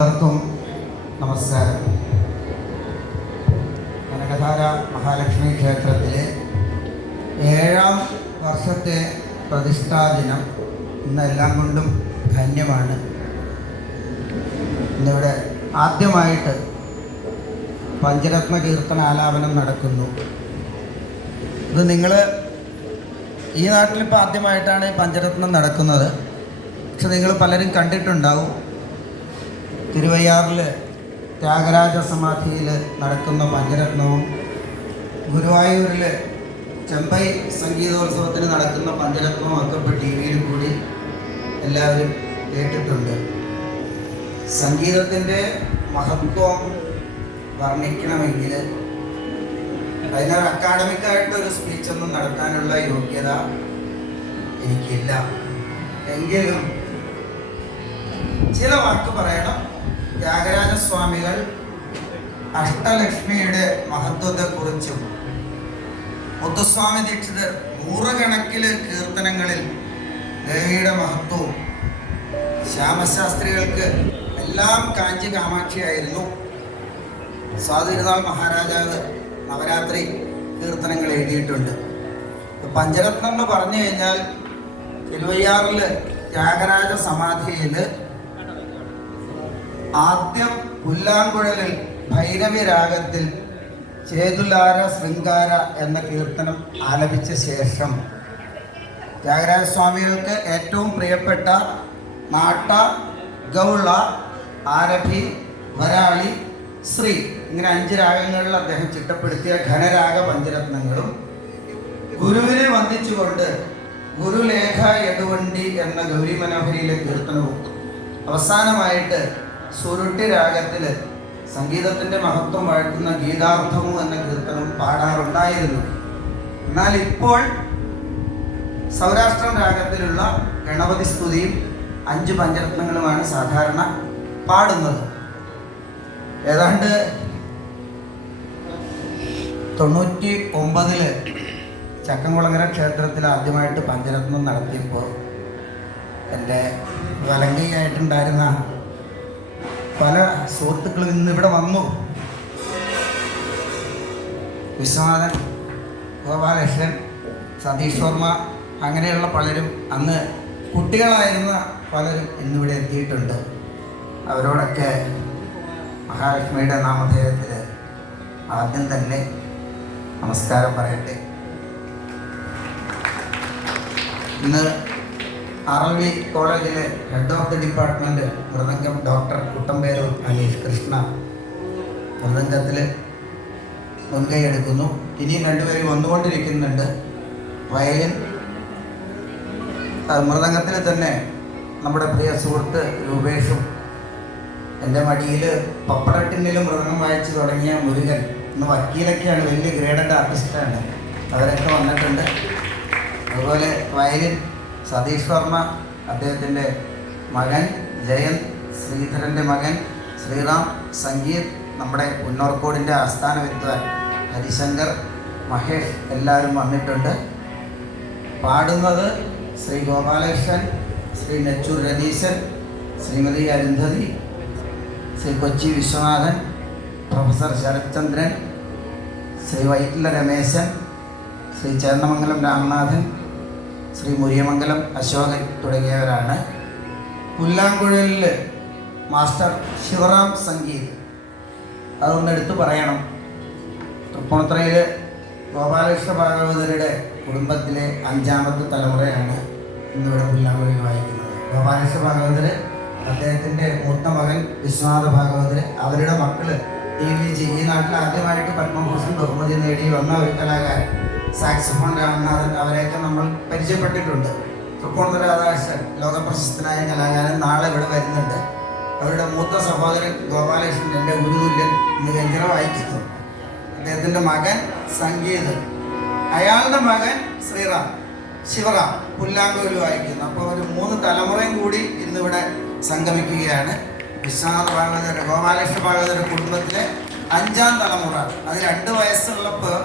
എല്ലാവർക്കും നമസ്കാരം. കനകധാര മഹാലക്ഷ്മി ക്ഷേത്രത്തിലെ 7ാം വർഷത്തെ പ്രതിഷ്ഠാദിനം ഇന്നെല്ലാം കൊണ്ടും ധന്യമാണ്. ഇന്നിവിടെ ആദ്യമായിട്ട് പഞ്ചരത്ന കീർത്തനാലാപനം നടക്കുന്നു. ഇത് നിങ്ങൾ ഈ നാട്ടിലിപ്പോൾ ആദ്യമായിട്ടാണ് ഈ പഞ്ചരത്നം നടക്കുന്നത്. പക്ഷെ നിങ്ങൾ പലരും കണ്ടിട്ടുണ്ടാവും. തിരുവയ്യാറിൽ ത്യാഗരാജ സമാധിയിൽ നടക്കുന്ന പഞ്ചരത്നവും ഗുരുവായൂരിൽ ചെമ്പൈ സംഗീതോത്സവത്തിന് നടക്കുന്ന പഞ്ചരത്നവും ഒക്കെ ഇപ്പോൾ ടി വിയിൽ കൂടി എല്ലാവരും കേട്ടിട്ടുണ്ട്. സംഗീതത്തിൻ്റെ മഹത്വം വർണ്ണിക്കണമെങ്കിൽ അതിനൊരു അക്കാഡമിക്കായിട്ടൊരു സ്പീച്ചൊന്നും നടത്താനുള്ള യോഗ്യത എനിക്കില്ല. എങ്കിലും ചില വാക്ക് പറയണം. ത്യാഗരാജസ്വാമികൾ അഷ്ടലക്ഷ്മിയുടെ മഹത്വത്തെക്കുറിച്ചും മുത്തുസ്വാമി ദീക്ഷിതർ നൂറുകണക്കിന് കീർത്തനങ്ങളിൽ ദേവിയുടെ മഹത്വവും, ശ്യാമശാസ്ത്രികൾക്ക് എല്ലാം കാഞ്ചി കാമാക്ഷിയായിരുന്നു. സ്വാതിരുനാൾ മഹാരാജാവ് നവരാത്രി കീർത്തനങ്ങൾ എഴുതിയിട്ടുണ്ട്. പഞ്ചരത്നം എന്ന് പറഞ്ഞു കഴിഞ്ഞാൽ തിരുവയ്യാറിൽ ത്യാഗരാജ സമാധിയിൽ ആദ്യം പുല്ലാങ്കുഴലിൽ ഭൈരവി രാഗത്തിൽ ചേതുലാര ശൃംഗാര എന്ന കീർത്തനം ആലപിച്ച ശേഷം ത്യാഗരാജസ്വാമികൾക്ക് ഏറ്റവും പ്രിയപ്പെട്ട നാട്ട, ഗൗള, ആരഭി, വരാളി, ശ്രീ ഇങ്ങനെ 5 രാഗങ്ങളിൽ അദ്ദേഹം ചിട്ടപ്പെടുത്തിയ ഘനരാഗ പഞ്ചരത്നങ്ങളും ഗുരുവിനെ വന്ദിച്ചുകൊണ്ട് ഗുരുലേഖ യടുവണ്ടി എന്ന ഗൗരി മനോഹരിയിലെ കീർത്തനവും അവസാനമായിട്ട് സുരുട്ടി രാഗത്തിൽ സംഗീതത്തിൻ്റെ മഹത്വം വാഴ്ത്തുന്ന ഗീതാർത്ഥമു എന്ന കീർത്തനം പാടാറുണ്ടായിരുന്നു. എന്നാൽ ഇപ്പോൾ സൗരാഷ്ട്രൻ രാഗത്തിലുള്ള ഗണപതി സ്തുതിയും 5 പഞ്ചരത്നങ്ങളുമാണ് സാധാരണ പാടുന്നത്. ഏതാണ്ട് 99 ചക്കംകുളങ്ങര ക്ഷേത്രത്തിൽ ആദ്യമായിട്ട് പഞ്ചരത്നം നടത്തിയപ്പോൾ എൻ്റെ വലങ്കയായിട്ടുണ്ടായിരുന്ന പല സുഹൃത്തുക്കളും ഇന്നിവിടെ വന്നു. വിശ്വനാഥൻ, ഗോപാലകൃഷ്ണൻ, സതീഷ് വർമ്മ, അങ്ങനെയുള്ള പലരും അന്ന് കുട്ടികളായിരുന്ന പലരും ഇന്നിവിടെ എത്തിയിട്ടുണ്ട്. അവരോടൊക്കെ മഹാലക്ഷ്മിയുടെ നാമധേയത്തിൽ ആദ്യം തന്നെ നമസ്കാരം പറയട്ടെ. ഇന്ന് RLV കോളേജിലെ head of the department mridangam doctor Kuttamperoor Aneesh Krishna മൃദംഗത്തിൽ മുൻകൈ എടുക്കുന്നു. ഇനിയും 2 പേര് വന്നുകൊണ്ടിരിക്കുന്നുണ്ട്. വയലിൻ, മൃദംഗത്തിൽ തന്നെ നമ്മുടെ പ്രിയ സുഹൃത്ത് രൂപേഷും, എൻ്റെ മടിയിൽ പപ്പടട്ടിന്നിലും മൃദംഗം വായിച്ച് തുടങ്ങിയ മുരുകൻ, ഇന്ന് വക്കീലൊക്കെയാണ്, വലിയ ഗ്രേഡഡ് ആർട്ടിസ്റ്റാണ്, അവരൊക്കെ വന്നിട്ടുണ്ട്. അതുപോലെ വയലിൻ സതീഷ് വർമ്മ, അദ്ദേഹത്തിൻ്റെ മകൻ ജയന്ത്, ശ്രീധരൻ്റെ മകൻ ശ്രീറാം, സംഗീത്, നമ്മുടെ പുന്നോർക്കോടിൻ്റെ ആസ്ഥാന വിദ്വാൻ ഹരിശങ്കർ, മഹേഷ്, എല്ലാവരും വന്നിട്ടുണ്ട്. പാടുന്നത് ശ്രീ ഗോപാലകൃഷ്ണൻ, ശ്രീ നെച്ചൂർ രതീശൻ, ശ്രീമതി അരുന്ധതി, ശ്രീ കൊച്ചി വിശ്വനാഥൻ, പ്രൊഫസർ ശരത്ചന്ദ്രൻ, ശ്രീ വൈറ്റില രമേശൻ, ശ്രീ ചേന്നമംഗലം രാമനാഥൻ, ശ്രീ മുരിയമംഗലം അശോകൻ തുടങ്ങിയവരാണ്. പുല്ലാങ്കുഴലിൽ മാസ്റ്റർ ശിവറാം സംഗീത്, അതൊന്ന് എടുത്തു പറയണം. തൃപ്പൂണിത്തുറയിൽ ഗോപാലകൃഷ്ണ ഭാഗവതരുടെ കുടുംബത്തിലെ 5ാമത്തെ തലമുറയാണ് ഇന്നിവിടെ പുല്ലാങ്കുഴൽ വായിക്കുന്നത്. ഗോപാലകൃഷ്ണ ഭാഗവതർ, അദ്ദേഹത്തിൻ്റെ മൂത്ത മകൻ വിശ്വനാഥ ഭാഗവതർ, അവരുടെ മക്കൾ TVG, ഈ നാട്ടിൽ ആദ്യമായിട്ട് പത്മഭൂഷൺ ബഹുമതി നേടി വന്ന ഒരു കലാകാരൻ സാക്സഫോൺ രാമനാഥൻ, അവരെയൊക്കെ നമ്മൾ പരിചയപ്പെട്ടിട്ടുണ്ട്. തൃപ്പൂണിത്തുറ രാധാകൃഷ്ണൻ, ലോകപ്രശസ്തനായ കലാകാരൻ, നാളെ ഇവിടെ വരുന്നുണ്ട്. അവരുടെ മൂത്ത സഹോദരൻ ഗോപാലകൃഷ്ണൻ, എൻ്റെ ഗുരുതുല്യൻ, ഇന്ന് ഗഞ്ചിറ വായിക്കുന്നു. അദ്ദേഹത്തിൻ്റെ മകൻ സംഗീത്, അയാളുടെ മകൻ ശ്രീറാം, ശിവറാം പുല്ലാങ്കുഴൽ വായിക്കുന്നു. അപ്പോൾ ഒരു 3 തലമുറയും കൂടി ഇന്നിവിടെ സംഗമിക്കുകയാണ്. വിശ്വനാഥ ഭാഗവതരുടെ, ഗോപാലകൃഷ്ണ ഭാഗവതരുടെ കുടുംബത്തിലെ 5ാം തലമുറ. അത് 2 വയസ്സുള്ളപ്പോൾ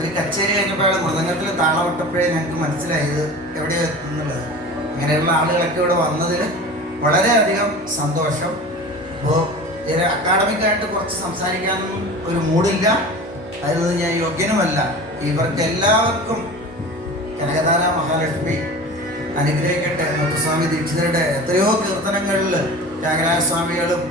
ഒരു കച്ചേരി കഴിഞ്ഞപ്പോൾ അയാൾ മൃദംഗത്തിൽ താളമിട്ടപ്പോഴേ ഞങ്ങൾക്ക് മനസ്സിലായത് എവിടെയോ എത്തുന്നുള്ളത്. ഇങ്ങനെയുള്ള ആളുകളൊക്കെ ഇവിടെ വന്നതിൽ വളരെയധികം സന്തോഷം. അപ്പോൾ ഇതിന് അക്കാഡമിക്കായിട്ട് കുറച്ച് സംസാരിക്കാനൊന്നും ഒരു മൂഡില്ല, അതിനൊന്നും ഞാൻ യോഗ്യനുമല്ല. ഇവർക്ക് എല്ലാവർക്കും കനകധാര മഹാലക്ഷ്മി അനുഗ്രഹിക്കട്ടെ. മുത്തുസ്വാമി ദീക്ഷിതരുടെ എത്രയോ കീർത്തനങ്ങളിൽ ത്യാഗരാജസ്വാമികളും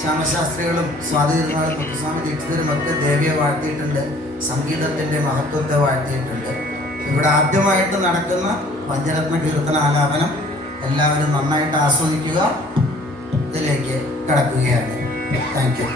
ശ്യാമശാസ്ത്രികളും സ്വാതി തിരുനാളും മുത്തുസ്വാമി ദീക്ഷിതരും ഒക്കെ ദേവിയെ വാഴ്ത്തിയിട്ടുണ്ട്, സംഗീതത്തിൻ്റെ മഹത്വത്തെ വാഴ്ത്തിയിട്ടുണ്ട്. ഇവിടെ ആദ്യമായിട്ട് നടക്കുന്ന പഞ്ചരത്ന കീർത്തന ആലാപനം എല്ലാവരും നന്നായിട്ട് ആസ്വദിക്കുക. ഇതിലേക്ക് കടക്കുകയാണ്. Thank you.